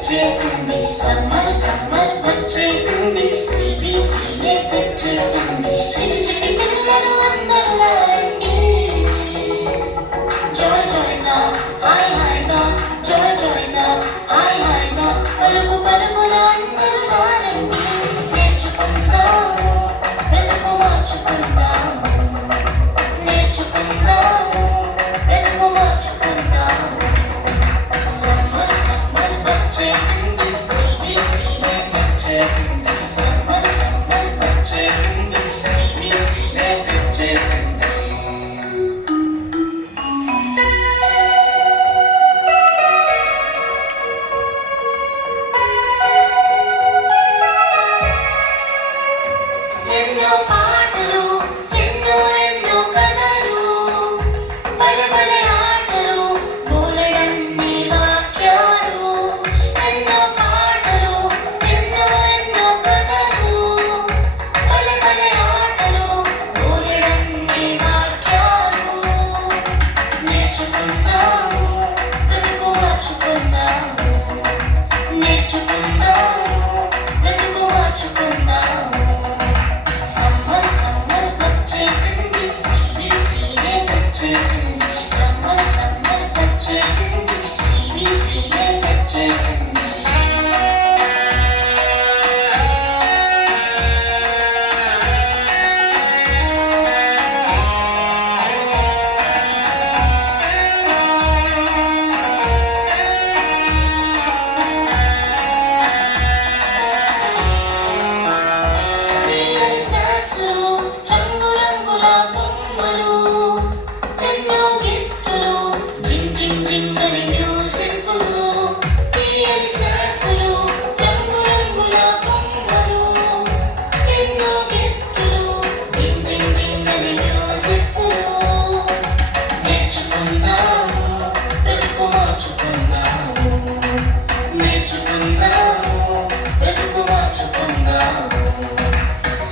తెచ్చేసింది summer summer వచ్చేసింది సిబిసినే తెచ్చేసింది చిటి చిటి పిల్లలు అందరూ రండి జాయ్ జాయ్గా హాయ్ హాయ్గా జాయ్ జాయ్గా హాయ్ హాయ్గా పలుకు పలుకున అందరూ రండి నేర్చుకుందాము బ్రతుకు మార్చుకుందాము నేర్చుకుందాము బ్రతుకు మార్చుకుందాము సమ్మర్ సమ్మర్ వచ్చేసింది సిబిసినే తెచ్చేసింది సమ్మర్ సమ్మర్ వచ్చేసింది సిబిసినే తెచ్చేసింది ఎన్నో పాటలు ఎన్నో ఎన్నో కథలు బలె బలె ఆటలు బోలెడన్ని వాక్యాలు ఎన్నో పాటలు ఎన్నో ఎన్నో కథలు బలె బలె ఆటలు బోలెడన్ని వాక్యాలు నేర్చుకుందాము బ్రతుకు మార్చుకుందాము నేర్చుకుందాము బ్రతుకు మార్చుకుందాము సమ్మర్ సమ్మర్ వచ్చేసింది సిబిసినే తెచ్చేసింది సమ్మర్ సమ్మర్ వచ్చేసింది సిబిసినే తెచ్చేసింది తీయని స్నాక్స్లు రంగు రంగుల బొమ్మలు ఎన్నో గిఫ్టులు జింగ్ జింగ్ జింగ్ అని మ్యూజిక్లు తీయని స్నాక్స్లు రంగు రంగుల బొమ్మలు ఎన్నో గిఫ్టులు జింగ్ జింగ్ జింగ్ అని మ్యూజిక్లు నేర్చుకుందాము బ్రతుకు మార్చుకుందాము నేర్చుకుందాము బ్రతుకు మార్చుకుందాము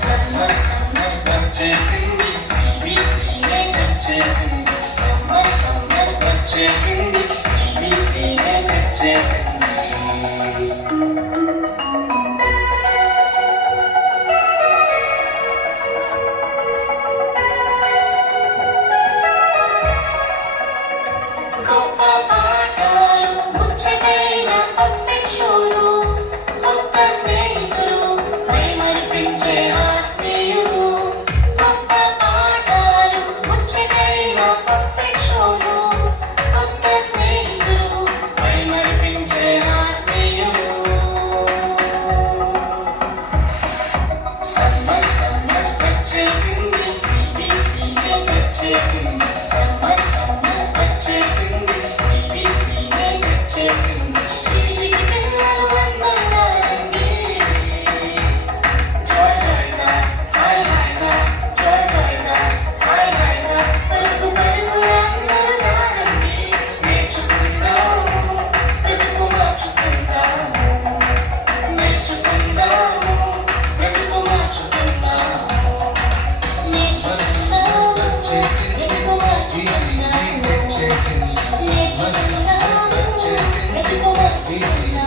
సమ్మర్ సమ్మర్ వచ్చేసింది సిబిసినే తెచ్చేసింది సమ్మర్ సమ్మర్ వచ్చేసింది సిబిసినే తెచ్చేసింది గొప్ప పాఠాలు ముచ్చటైన పప్పెట్ షోలు కొత్త స్నేహితులు మైమరిపించే ఆత్మీయులు గొప్ప పాఠాలు ముచ్చటైన పప్పెట్ షోలు కొత్త స్నేహితులు మైమరిపించే ఆత్మీయులు సమ్మర్ సమ్మర్ వచ్చేసింది సిబిసినే తెచ్చేసింది సమ్మర్ సమ్మర్ వచ్చేసింది సిబిసినే తెచ్చేసింది చిటి చిటి పిల్లలు అందరూ రండి జాయ్ జాయ్గా హాయ్ హాయ్గా జాయ్ జాయ్గా హాయ్ హాయ్గా పలుకు పలుకున అందరూ రండి నేర్చుకుందాము బ్రతుకు మార్చుకుందాము నేర్చుకుందాము బ్రతుకు మార్చుకుందాము నేర్చుకుందాము బ్రతుకు మార్చుకుందాము నేర్చుకుందాము బ్రతుకు మార్చుకుందాము